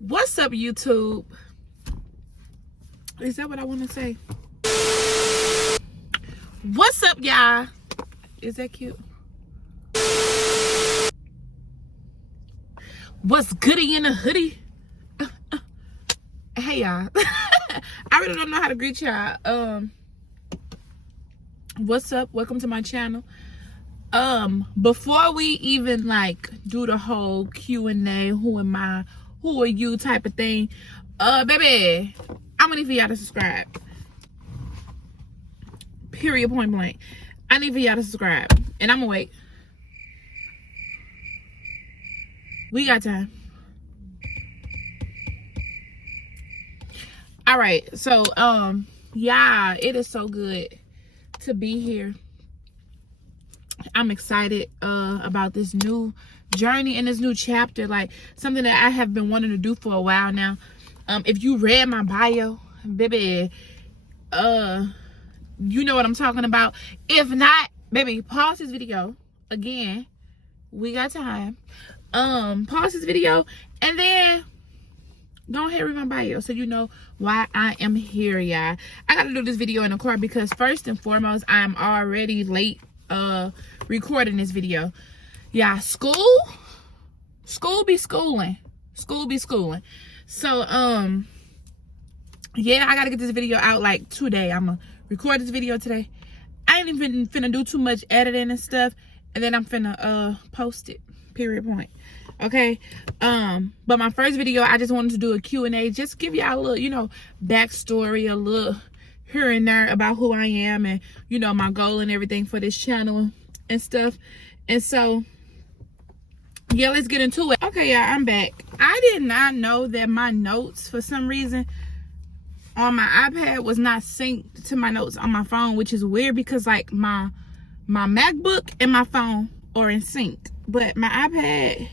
What's up, YouTube? Is that what I want to say? What's up, y'all? Is that cute? What's goody in a hoodie? Hey, y'all. I really don't know how to greet y'all. What's up? Welcome to my channel. Before we even like do the whole Q&A, who am I, who are you type of thing, baby, I'm gonna need for y'all to subscribe. Period, point blank. I need for y'all to subscribe, and I'm gonna wait. We got time. All right, so yeah, it is so good to be here. I'm excited about this new journey and this new chapter, like something that I have been wanting to do for a while now. If you read my bio, baby, you know what I'm talking about. If not, baby, pause this video again. We got time. Pause this video and then go ahead and read my bio so you know why I am here, y'all. I gotta do this video in the car because first and foremost, I'm already late recording this video. Yeah, school be schooling. So yeah, I gotta get this video out like today. I'm gonna record this video today. I ain't even finna do too much editing and stuff, and then I'm finna post it. Period, point. Okay, but my first video, I just wanted to do a Q&A, just give y'all a little, you know, backstory, a little here and there about who I am and, you know, my goal and everything for this channel and stuff. And so yeah, let's get into it. Okay, y'all, I'm back. I did not know that my notes, for some reason, on my iPad was not synced to my notes on my phone, which is weird because like my MacBook and my phone are in sync, but my iPad,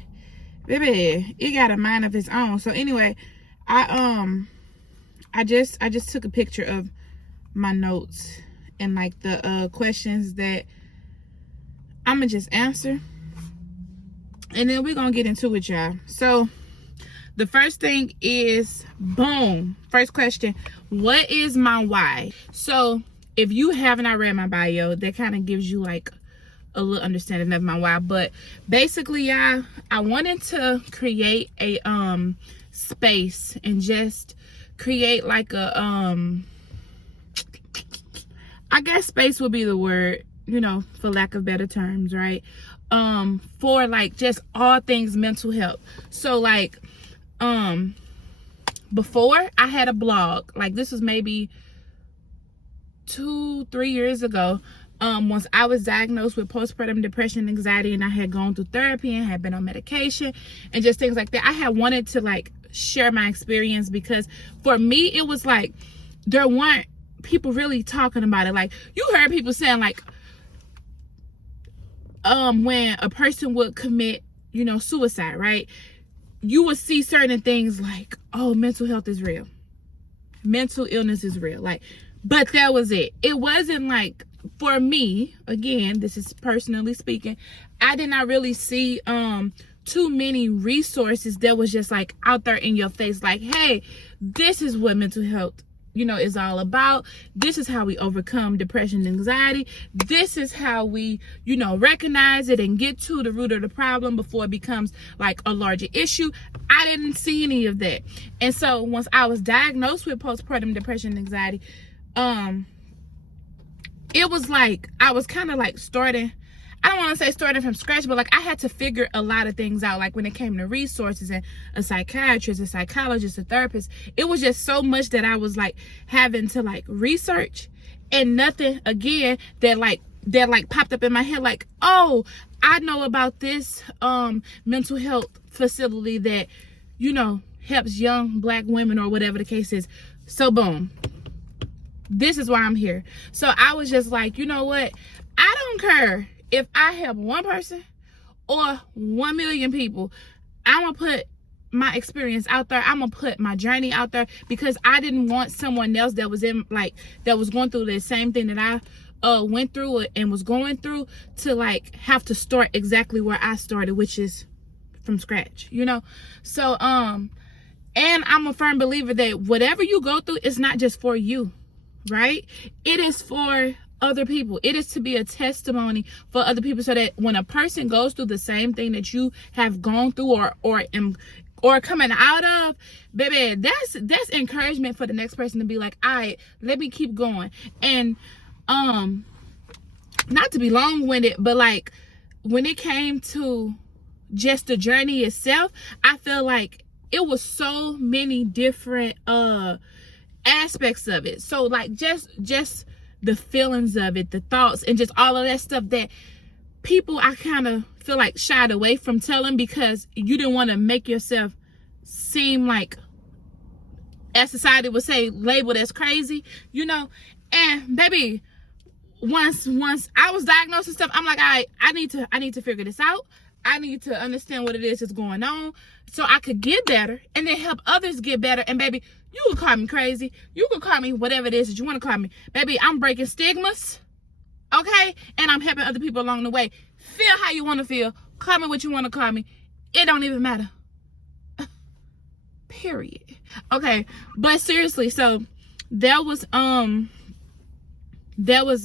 baby, it got a mind of its own. So anyway, I just took a picture of my notes and like the questions that I'm gonna just answer, and then we're gonna get into it, y'all. So the first thing is, boom, first question, what is my why? So if you haven't read my bio, that kind of gives you like a little understanding of my why. But basically, y'all, I wanted to create a space and just create like a I guess space would be the word, you know, for lack of better terms, right? For like just all things mental health. So like before I had a blog, like this was maybe 2-3 years ago. Once I was diagnosed with postpartum depression and anxiety, and I had gone through therapy and had been on medication and just things like that, I had wanted to like share my experience, because for me it was like there weren't people really talking about it. Like you heard people saying like when a person would commit, you know, suicide, right, you would see certain things like, oh, mental health is real, mental illness is real, like, but that was it. It wasn't like, for me, again, this is personally speaking, I did not really see too many resources that was just like out there in your face, like, hey, this is what mental health, you know, is all about. This is how we overcome depression and anxiety. This is how we, you know, recognize it and get to the root of the problem before it becomes like a larger issue. I didn't see any of that. And so once I was diagnosed with postpartum depression and anxiety, it was like I was kind of like starting, I don't want to say starting from scratch, but like I had to figure a lot of things out, like when it came to resources and a psychiatrist, a psychologist, a therapist. It was just so much that I was like having to like research, and nothing again that popped up in my head like, oh, I know about this mental health facility that, you know, helps young Black women or whatever the case is. So boom, this is why I'm here. So I was just like, you know what? I don't care if I help one person or 1 million people. I'm going to put my experience out there. I'm going to put my journey out there, because I didn't want someone else that was that was going through the same thing that I went through and was going through to like have to start exactly where I started, which is from scratch, you know? So And I'm a firm believer that whatever you go through is not just for you, right? It is for other people. It is to be a testimony for other people, so that when a person goes through the same thing that you have gone through or coming out of, baby, that's encouragement for the next person to be like, all right, let me keep going. And not to be long-winded, but like when it came to just the journey itself, I feel like it was so many different aspects of it. So like just the feelings of it, the thoughts, and just all of that stuff that people, I kind of feel like, shied away from telling, because you didn't want to make yourself seem like, as society would say, labeled as crazy, you know. And baby, once I was diagnosed and stuff, I'm like, I need to figure this out. I need to understand what it is that's going on, so I could get better and then help others get better. And baby, you can call me crazy, you can call me whatever it is that you want to call me, baby. I'm breaking stigmas, okay? And I'm helping other people along the way. Feel how you want to feel, call me what you want to call me, it don't even matter. Period. Okay, but seriously, so that was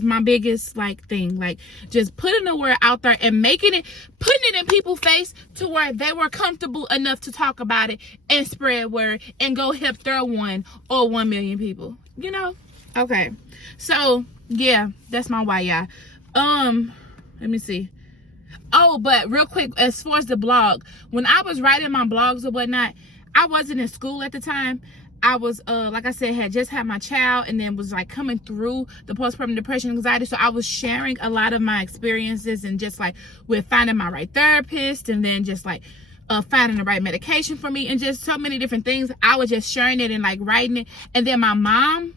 my biggest like thing, like just putting the word out there and putting it in people's face to where they were comfortable enough to talk about it and spread word and go help their 1 or 1 million people, you know. Okay, so yeah, that's my why, y'all. Let me see. Oh, but real quick, as far as the blog, when I was writing my blogs or whatnot, I wasn't in school at the time. I was, like I said, had just had my child, and then was like coming through the postpartum depression, anxiety. So I was sharing a lot of my experiences, and just like with finding my right therapist, and then just like finding the right medication for me, and just so many different things. I was just sharing it and like writing it. And then my mom,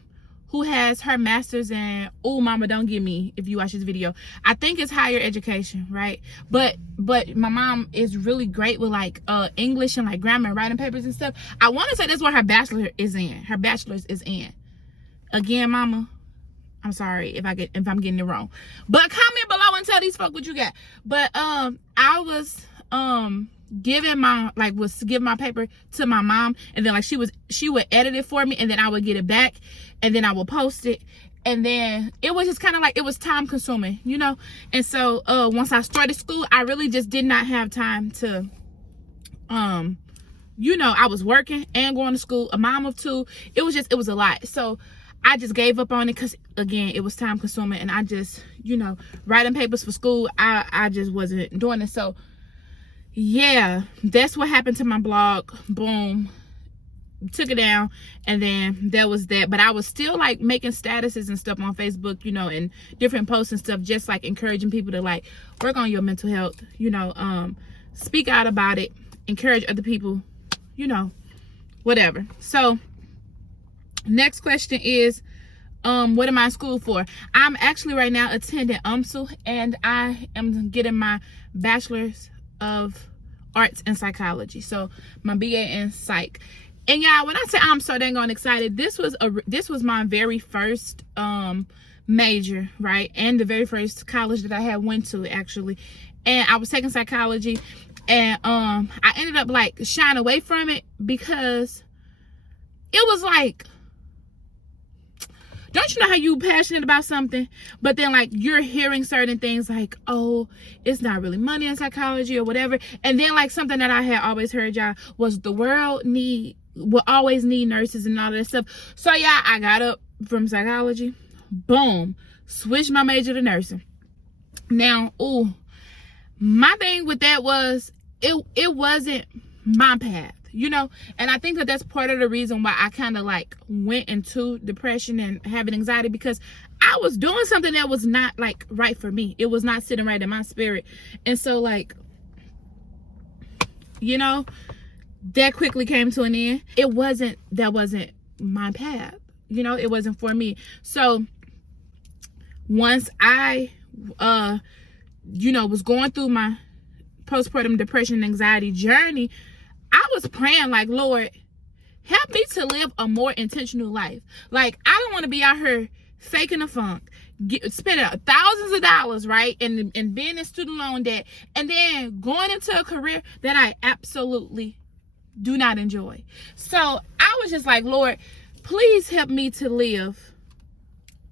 who has her master's in, oh mama, don't give me if you watch this video, I think it's higher education, right? But my mom is really great with like English and like grammar and writing papers and stuff. I want to say that's what her bachelor's is in. Again, mama, I'm sorry if I'm getting it wrong, but comment below and tell these folks what you got. But I was giving my paper to my mom, and then like she would edit it for me, and then I would get it back, and then I would post it. And then it was just kind of like, it was time consuming, you know. And so once I started school, I really just did not have time to you know, I was working and going to school, a mom of 2. It was a lot. So I just gave up on it, because again, it was time consuming, and I just, you know, writing papers for school, I just wasn't doing it. So yeah, that's what happened to my blog. Boom, took it down, and then there was that. But I was still like making statuses and stuff on Facebook, you know, and different posts and stuff, just like encouraging people to like work on your mental health, you know, speak out about it, encourage other people, you know, whatever. So next question is, what am I in school for? I'm actually right now attending UMSL, and I am getting my bachelor's of arts and psychology, so my BA in psych. And y'all, when I say I'm so dang on excited, this was my very first major, right? And the very first college that I had went to, actually. And I was taking psychology, and I ended up like shying away from it, because it was like, don't you know how you passionate about something, but then like you're hearing certain things like, oh, it's not really money in psychology or whatever. And then like something that I had always heard, y'all, was the world will always need nurses and all that stuff. So yeah, I got up from psychology, boom, switched my major to nursing. Now, my thing with that was it wasn't my path, you know. And I think that that's part of the reason why I kind of like went into depression and having anxiety, because I was doing something that was not like right for me. It was not sitting right in my spirit. And so like, you know, that quickly came to an end. That wasn't my path, you know. It wasn't for me. So once I you know, was going through my postpartum depression and anxiety journey, I was praying like, Lord, help me to live a more intentional life. Like, I don't want to be out here faking a funk, spending thousands of dollars, right? And being in student loan debt, and then going into a career that I absolutely do not enjoy. So I was just like, Lord, please help me to live,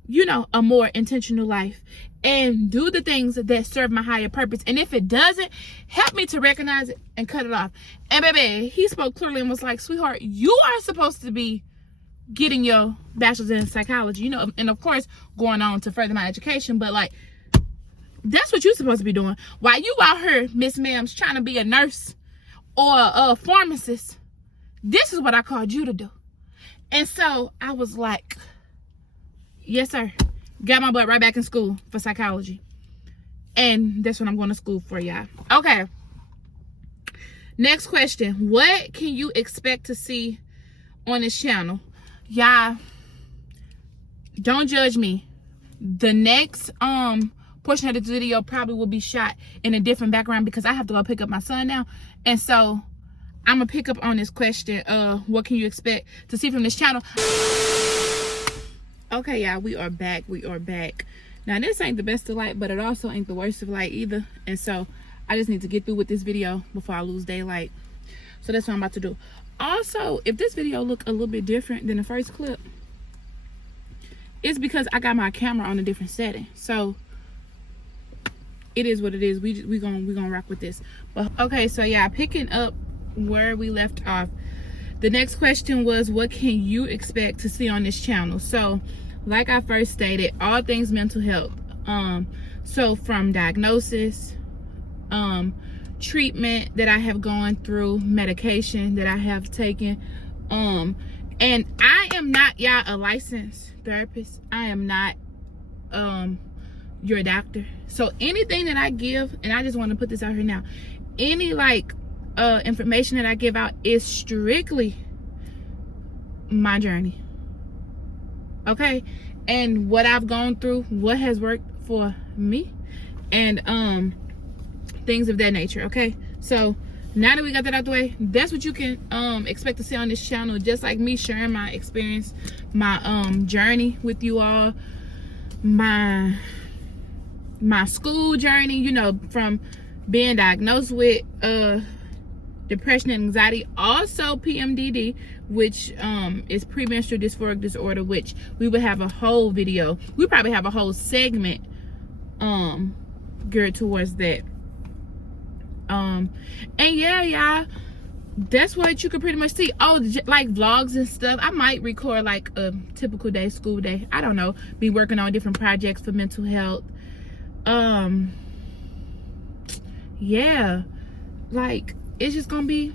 you know, a more intentional life and do the things that serve my higher purpose. And if it doesn't, help me to recognize it and cut it off. And baby, he spoke clearly and was like, sweetheart, you are supposed to be getting your bachelor's in psychology, you know, and of course going on to further my education, but like, that's what you're supposed to be doing. While you out here, Miss Ma'ams, trying to be a nurse or a pharmacist, this is what I called you to do. And so I was like, yes, sir. Got my butt right back in school for psychology. And that's what I'm going to school for, y'all. Okay. Next question. What can you expect to see on this channel? Y'all, don't judge me. The next portion of this video probably will be shot in a different background because I have to go pick up my son now. And so I'm going to pick up on this question. What can you expect to see from this channel? Okay, y'all, we are back. Now, this ain't the best of light, but it also ain't the worst of light either. And so I just need to get through with this video before I lose daylight. So that's what I'm about to do. Also, if this video look a little bit different than the first clip, it's because I got my camera on a different setting. So it is what it is. We gonna rock with this. But okay, so yeah, picking up where we left off. The next question was, what can you expect to see on this channel? So like I first stated, all things mental health. So from diagnosis, treatment that I have gone through, medication that I have taken, and I am not, y'all, a licensed therapist. I am not your doctor. So anything that I give, and I just want to put this out here now, any like information that I give out is strictly my journey, okay, and what I've gone through, what has worked for me, and things of that nature. Okay, so now that we got that out the way, that's what you can expect to see on this channel. Just like me sharing my experience, my journey with you all, my school journey, you know, from being diagnosed with depression and anxiety, also PMDD, which is premenstrual dysphoric disorder, which we would have a whole video, we probably have a whole segment geared towards that. And yeah, y'all, that's what you can pretty much see. Oh, like vlogs and stuff. I might record like a typical day, school day, I don't know, be working on different projects for mental health. Yeah, like it's just gonna be,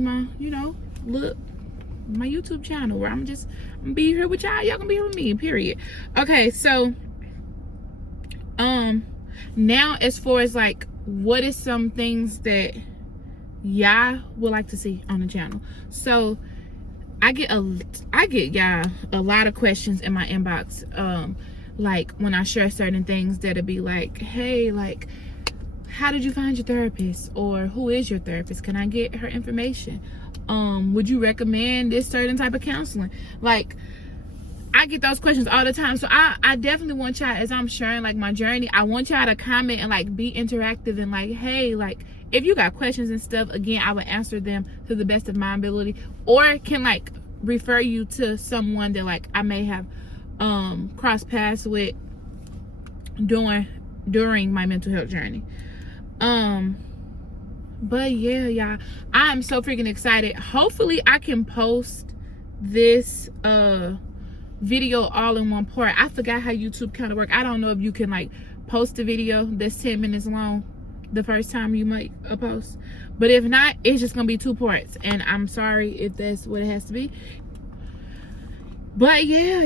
my, you know, look, my YouTube channel where I'm gonna be here with y'all gonna be here with me, period. Okay, so now as far as like what is some things that y'all would like to see on the channel. So I get y'all a lot of questions in my inbox, like when I share certain things that'll be like, hey, like, how did you find your therapist? Or who is your therapist? Can I get her information? Would you recommend this certain type of counseling? Like, I get those questions all the time. So I definitely want y'all, as I'm sharing like my journey, I want y'all to comment and like be interactive and like, hey, like if you got questions and stuff, again, I would answer them to the best of my ability, or can like refer you to someone that like I may have crossed paths with during my mental health journey. But yeah, y'all, I'm so freaking excited. Hopefully I can post this video all in one part. I forgot how YouTube kind of work. I don't know if you can like post a video that's 10 minutes long the first time you make a post, but if not, it's just gonna be 2 parts, and I'm sorry if that's what it has to be. But yeah,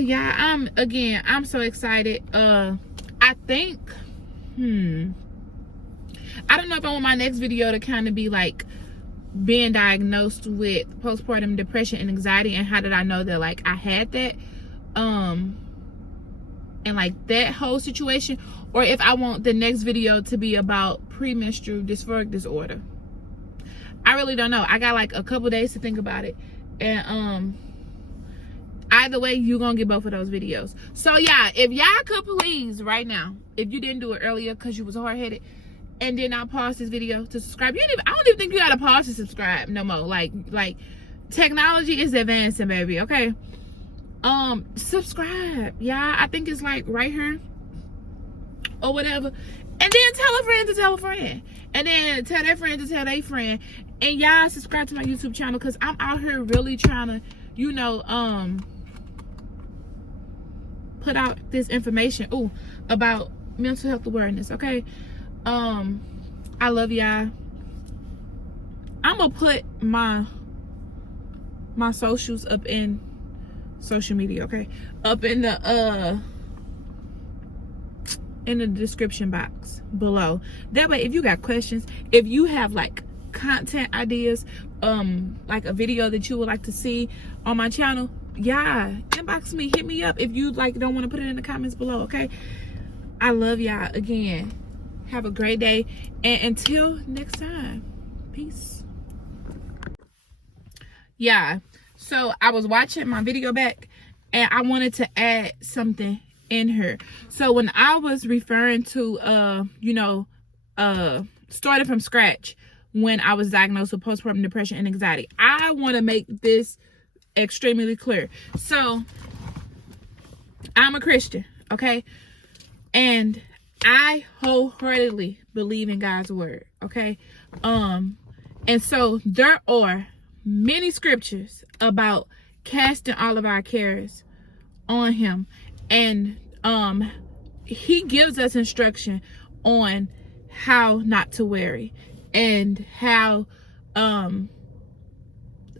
I'm so excited. I think I don't know if I want my next video to kind of be like being diagnosed with postpartum depression and anxiety, and how did I know that like I had that, and like that whole situation, or if I want the next video to be about premenstrual dysphoric disorder. I really don't know. I got like a couple days to think about it, and either way, you're gonna get both of those videos. So yeah, if y'all could please right now, if you didn't do it earlier because you was hard-headed, and then I pause this video to subscribe. I don't even think you gotta pause to subscribe no more. Like technology is advancing, baby. Okay. Subscribe. Yeah, I think it's like right here or whatever. And then tell a friend to tell a friend. And then tell their friend to tell their friend. And y'all subscribe to my YouTube channel, because I'm out here really trying to, you know, put out this information about mental health awareness. Okay. I love y'all. I'm gonna put my socials up in social media, okay, up in the description box below. That way, if you got questions, if you have like content ideas, like a video that you would like to see on my channel, yeah, inbox me, hit me up. If you like don't want to put it in the comments below, okay? I love y'all. Again, have a great day, and until next time, peace. Yeah, so I was watching my video back, and I wanted to add something in her. So when I was referring to you know, started from scratch when I was diagnosed with postpartum depression and anxiety, I want to make this extremely clear. So I'm a Christian, okay, and I wholeheartedly believe in God's word, okay, and so there are many scriptures about casting all of our cares on him, and he gives us instruction on how not to worry, and how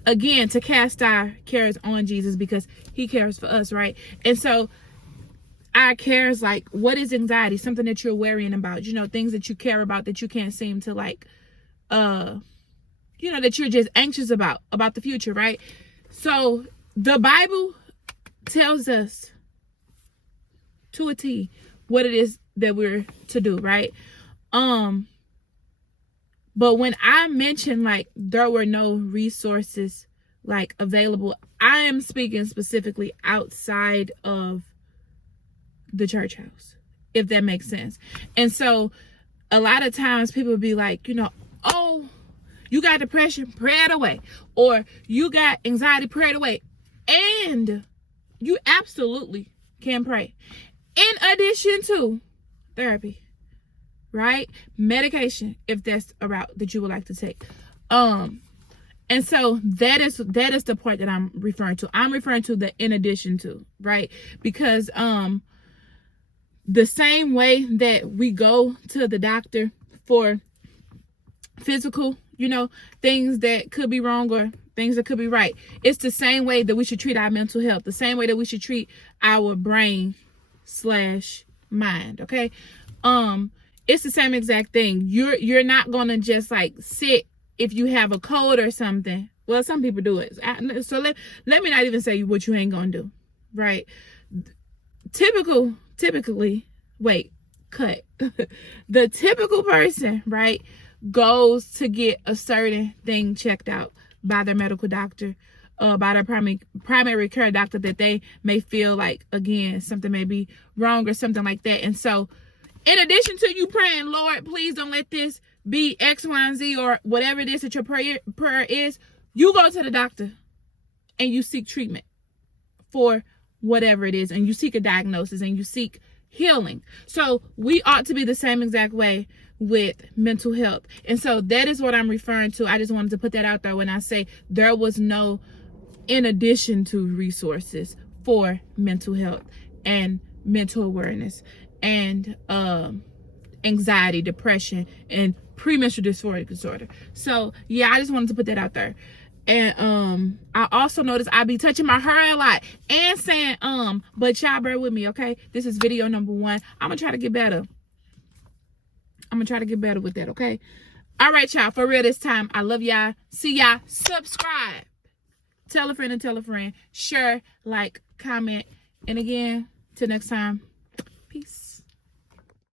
again to cast our cares on Jesus, because he cares for us, right? And so our cares, like, what is anxiety? Something that you're worrying about, you know, things that you care about that you can't seem to, like, you know, that you're just anxious about the future, right? So the Bible tells us to a T what it is that we're to do, right? But when I mentioned like there were no resources like available, I am speaking specifically outside of the church house, if that makes sense. And so a lot of times people be like, you know, oh, you got depression, pray it away. Or you got anxiety, pray it away. And you absolutely can pray, in addition to therapy, right? Medication, if that's a route that you would like to take. And so that is the part that I'm referring to. I'm referring to the in addition to, right? Because the same way that we go to the doctor for physical, you know, things that could be wrong or things that could be right, it's the same way that we should treat our mental health, the same way that we should treat our brain / mind, okay? It's the same exact thing. You're not gonna just like sit if you have a cold or something. Well, some people do it. So let me not even say what you ain't gonna do, right? Typically, the typical person, right, goes to get a certain thing checked out by their medical doctor, by their primary care doctor, that they may feel like, again, something may be wrong or something like that. And so in addition to you praying, Lord, please don't let this be X, Y, and Z, or whatever it is that your prayer is, you go to the doctor and you seek treatment for whatever it is, and you seek a diagnosis and you seek healing. So we ought to be the same exact way with mental health. And so that is what I'm referring to. I just wanted to put that out there when I say there was no in addition to resources for mental health and mental awareness and anxiety, depression, and premenstrual dysphoric disorder. So yeah, I just wanted to put that out there. And I also noticed I be touching my hair a lot and saying but y'all bear with me, okay? This is video number 1. I'm gonna try to get better. With that, okay? All right, y'all, for real this time. I love y'all. See y'all. Subscribe, tell a friend and tell a friend, share, like, comment, and again, till next time, peace.